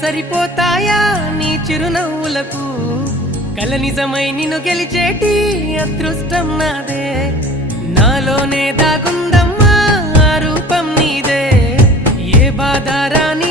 సరిపోతాయా నీ చిరునవ్వులకు కల నిజమై నిన్ను గెలిచేటి అదృష్టం నాదే నాలోనే దాగుందమ్మా ఆ రూపం నీదే ఏ బాధ రాని